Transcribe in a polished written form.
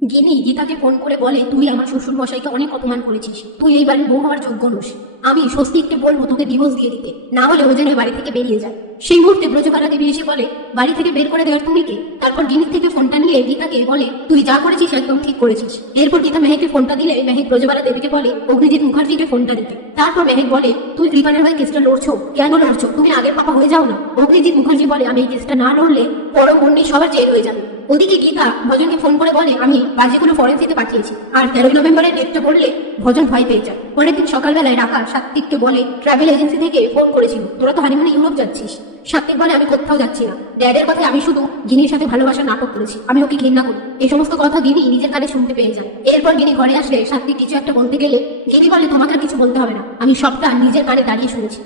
গিনি গীতাকে phone করে বলে, তুই আমার শ্বশুর মশাইকে অনেক অপমান করেছিস, তুই এই বাড়ির বউ হওয়ার যোগ্য নোস। আমি স্বস্তিককে বলবো তোকে ডিভোর্স দিয়ে দিতে, না হলে ও যেন বাড়ি থেকে বেরিয়ে যায়। সেই মুহূর্তে ব্রজবালা দেবী এসে বলে, বাড়ি থেকে বের করে দেওয়ার তুমি কে? তারপর গিনির থেকে ফোনটা নিয়ে গীতাকে বলে, তুই যা করেছিস একদম ঠিক করেছিস। এরপর গীতা মেহেককে ফোনটা দিলে মেহেক ব্রজবালা দেবীকে বলে অগ্নিজিৎ মুখার্জিকে ফোনটা দিতে। তারপর মেহেক বলে, তুই কৃপানের হয়ে কেসটা লড়ছো কেন? লড়ছো তুমি আগের পাপা হয়ে যাও না। অগ্নিজিৎ মুখার্জি বলে, আমি এই কেসটা না লড়লে বড় মুন্নি সবার জেল হয়ে যাবে। ওদিকে গীতা ভজনকে ফোন করে বলে, আমি বাজিগুলো ফরেন্সিকে পাঠিয়েছি, আর 13 নভেম্বরের ডেটটা বললে ভজন ভয় পেয়ে যায়। পরের দিন সকালবেলায় রাখা সাত্বিককে বলে, ট্রাভেল এজেন্সি থেকে ফোন করেছিল, তোরা তো হানিমুনে ইউরোপ যাচ্ছিস। সাত্বিক বলে, আমি কোথাও যাচ্ছি না, ড্যাডের কথায় আমি শুধু গিনির সাথে ভালোবাসা নাটক করেছি, আমি ওকে ঘৃণা করি। এই সমস্ত কথা গিনি নিজের কানে শুনতে পেয়ে যায়। এরপর গিনি ঘরে আসলে সাত্বিক কিছু একটা বলতে গেলে গিনি বলে, তোমাকে আর কিছু বলতে হবে না, আমি সবটা নিজের কানে দাঁড়িয়ে শুনেছি।